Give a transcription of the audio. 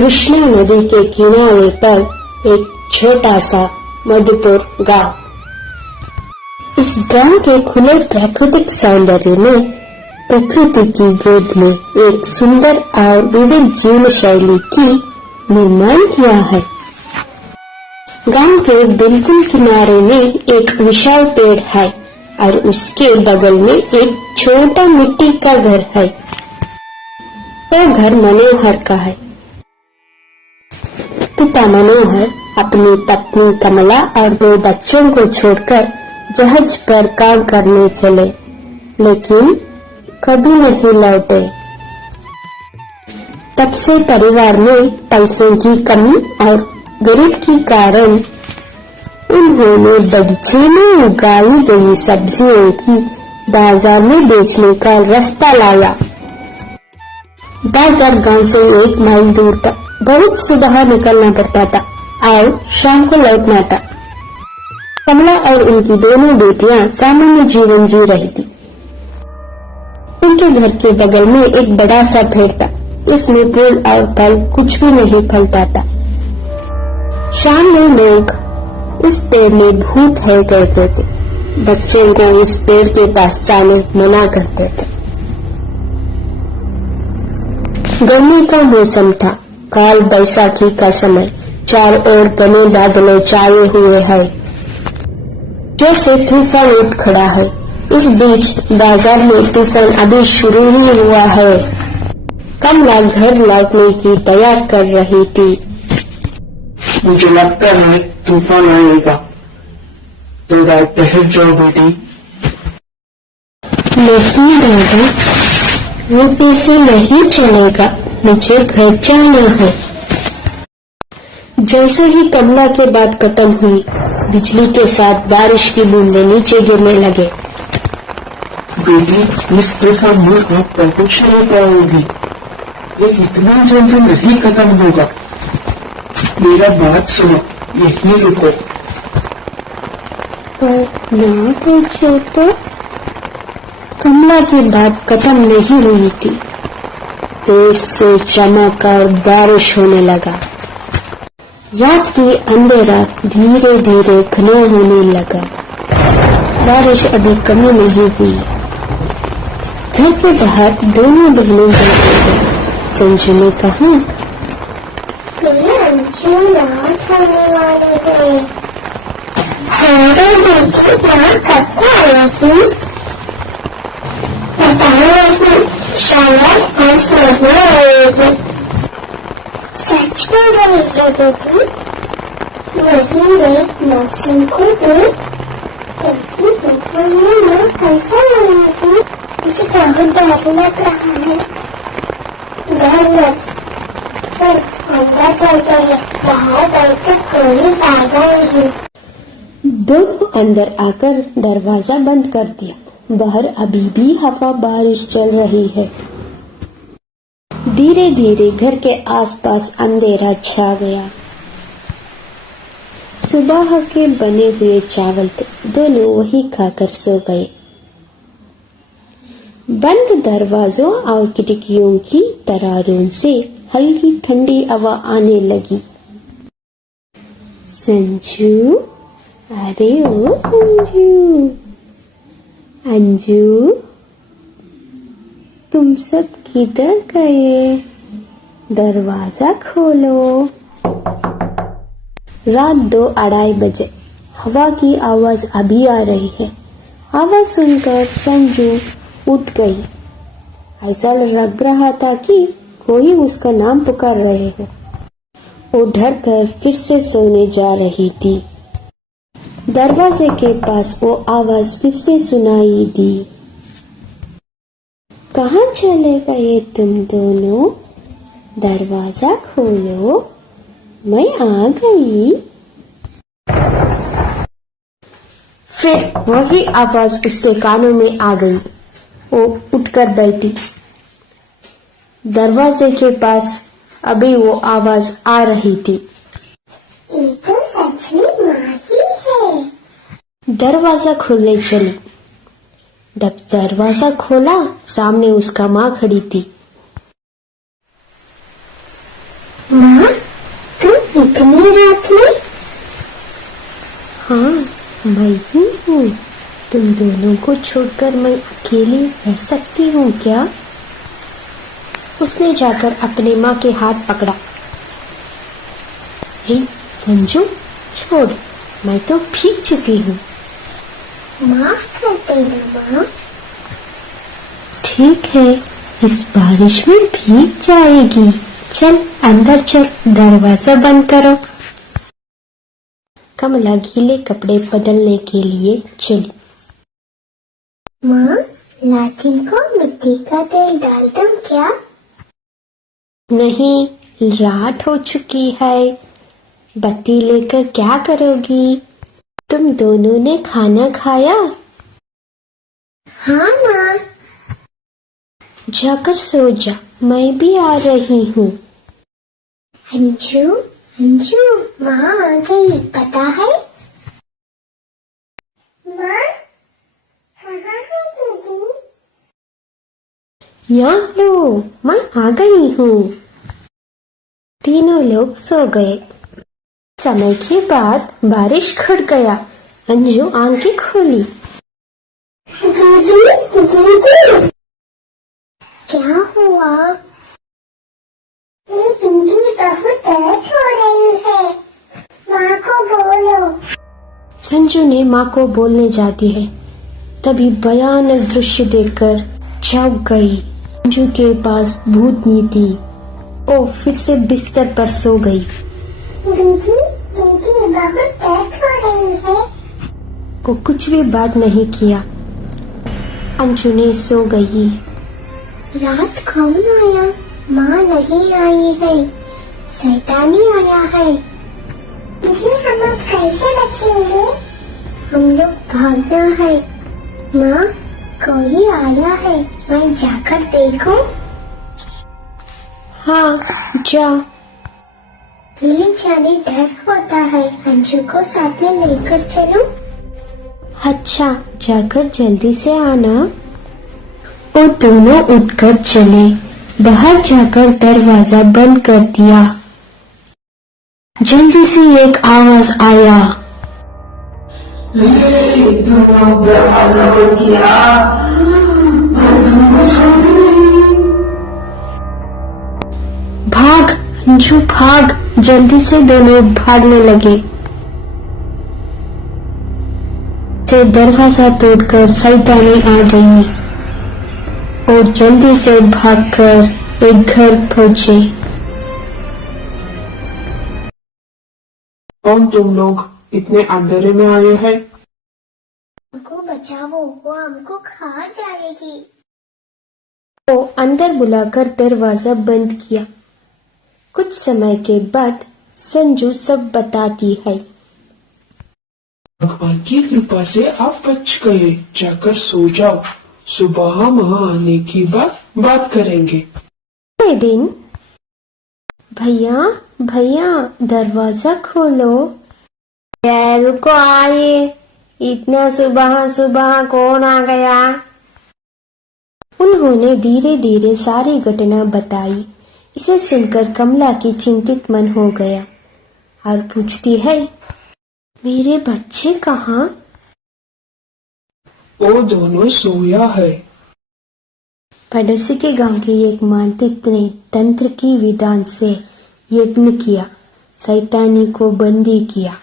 कृष्णा नदी के किनारे पर एक छोटा सा मधुपुर गांव। इस गांव के खुले प्राकृतिक सौंदर्य में प्रकृति की गोद में एक सुंदर और विविध जीवन शैली की निर्माण किया है। गांव के बिल्कुल किनारे में एक विशाल पेड़ है और उसके बगल में एक छोटा मिट्टी का घर है। यह घर मनोहर का है। पिता मनोहर अपनी पत्नी कमला और 2 बच्चों को छोड़कर जहाज पर काम करने चले, लेकिन कभी नहीं लौटे। तब से परिवार में पैसों की कमी और गरीब के कारण उन्होंने बगीचे में उगाई गई सब्जियों की बाजार में बेचने का रास्ता लाया। बाजार गांव से 1 माइल दूर था। बहुत सुबह निकलना पड़ता था और शाम को लौटना था। कमला और उनकी दोनों बेटियां सामान्य जीवन जी रही थी। उनके घर के बगल में एक बड़ा सा पेड़ था। इसमें फूल और फल कुछ भी नहीं फलता था। शाम में लोग इस पेड़ में भूत है कहते थे। बच्चों को इस पेड़ के पास जाने मना करते थे। गर्मी का मौसम था। काल बैसाखी का समय। चारों ओर घने बादलों छाए हुए हैं। जोर से तूफान उठ खड़ा है। इस बीच बाजार में तूफान अभी शुरू ही हुआ है। कमला घर लौटने की तैयार कर रही थी। मुझे लगता है तूफान आएगा, तो रात ठहर जाओ बेटी। नहीं दादा, वो पैसे नहीं चलेगा, मुझे घर जाना है। जैसे ही कमला के बात खत्म हुई, बिजली के साथ बारिश की बूंदें नीचे गिरने लगे। बेटी, इस तूफान में आप पहुंच नहीं पाओगी। ये इतना जल्दी नहीं खत्म होगा। मेरा बात सुनो, यहीं रुको। पर ना पहुंचे तो? कमला की बात खत्म नहीं हुई थी। तेज से चमक और बारिश होने लगा। रात की अंधेरा धीरे धीरे घना होने लगा। बारिश अभी कमी नहीं हुई। घर के बाहर दोनों बहनें बैठी हैं। संजू ने कहा, अंजू रात होने वाली है। हमारे बेटी कब को आएगी? पता नहीं, शायद आज नहीं आएगी। सच बोल रही है बेटी? वही देख मौसम को देख, ऐसी तूफान में मैं कैसा आएगी? मुझे बहुत डर लग रहा है। डर मत, चल अंदर चलते हैं। बाहर बैठकर कोई फायदा नहीं। दोनों अंदर आकर दरवाजा बंद कर दिया। बाहर अभी भी हवा बारिश चल रही है। धीरे धीरे घर के आसपास अंधेरा छा गया। सुबह के बने हुए चावल थे। दोनों वही खाकर सो गए। बंद दरवाजों और खिड़कियों की दरारों से हल्की ठंडी हवा आने लगी। संजू, अरे ओ संजू, अंजू, तुम सब किधर गए? दरवाजा खोलो। रात 2-2:30 बजे। हवा की आवाज अभी आ रही है। आवाज सुनकर संजू उठ गई। ऐसा लग रहा था कि कोई उसका नाम पुकार रहे हो। वो डर कर फिर से सोने जा रही थी। दरवाजे के पास वो आवाज फिर से सुनाई दी। कहाँ चले गए तुम दोनों? दरवाजा खोलो, मैं आ गई। फिर वही आवाज उसके कानों में आ गई। वो उठकर बैठी। दरवाजे के पास अभी वो आवाज आ रही थी। ये तो सच में माँ ही है। दरवाजा खोलने चली। जब दरवाजा खोला, सामने उसका माँ खड़ी थी। माँ, तुम इतनी रात में? हाँ, मैं ही हूँ। तुम दोनों को छोड़कर मैं अकेली रह सकती हूँ क्या? उसने जाकर अपने माँ के हाथ पकड़ा। हे संजू, छोड़, मैं तो भीग चुकी हूँ। माफ कर देना माँ। ठीक है, इस बारिश में भीग जाएगी। चल अंदर चल, दरवाजा बंद करो। कमला गीले कपड़े बदलने के लिए चली। माँ, लाठी को मिट्टी का तेल डाल दूं क्या? नहीं, रात हो चुकी है। बत्ती लेकर क्या करोगी? तुम दोनों ने खाना खाया? हाँ माँ। जाकर सो जा, मैं भी आ रही हूँ। अंजू, अंजू, माँ आ गई, पता है? माँ, कहाँ है दीदी? यहाँ लो, मैं आ गई हूँ। तीनों लोग सो गए। समय के बाद बारिश खड़ गया। अंजू आंखें खोली। दीदी, दीदी, क्या हुआ? ये दीदी बहुत दर्द हो रही है, माँ को बोलो। संजू ने माँ को बोलने जाती है, तभी भयानक दृश्य देखकर चौंक गई। संजू के पास भूतनी थी। वो फिर से बिस्तर पर सो गई। दीदी, दीदी बहुत दर्द हो रही है। वो कुछ भी बात नहीं किया। अंजू ने सो गई। रात कौन आया? माँ नहीं आई है, शैतानी आया है। दीदी, हम अब कैसे बचेंगे? हम लोग भागना है। माँ, कोई आया है, मैं जाकर देखूं? हाँ, जा। ले जाने डर होता है, अंजू को साथ में लेकर चलो। अच्छा, जाकर जल्दी से आना। वो दोनों उठकर चले। बाहर जाकर दरवाजा बंद कर दिया। जल्दी से एक आवाज आया। तुम दरवाजा बंद किया? भाग अंजू, भाग। जल्दी से दोनों भागने लगे। से दरवाजा तोड़कर शैतानी आ गई और जल्दी से भागकर एक घर पहुंचे। कौन तुम लोग इतने अंधेरे में आए हैं? हमको बचाओ, वो हमको खा जाएगी। वो अंदर बुलाकर दरवाजा बंद किया। कुछ समय के बाद संजू सब बताती है। भगवान की कृपा से आप बच गए। जाकर सो जाओ, सुबह माँ आने की बात करेंगे। अगले दिन, भैया भैया दरवाजा खोलो। रुको, आए। इतना सुबह सुबह कौन आ गया? उन्होंने धीरे धीरे सारी घटना बताई। इसे सुनकर कमला की चिंतित मन हो गया और पूछती है, मेरे बच्चे कहाँ? वो दोनों सोया है। पड़ोसी के गांव की एक मांत्रिक ने तंत्र की विधान से यज्ञ किया, शैतानी को बंदी किया।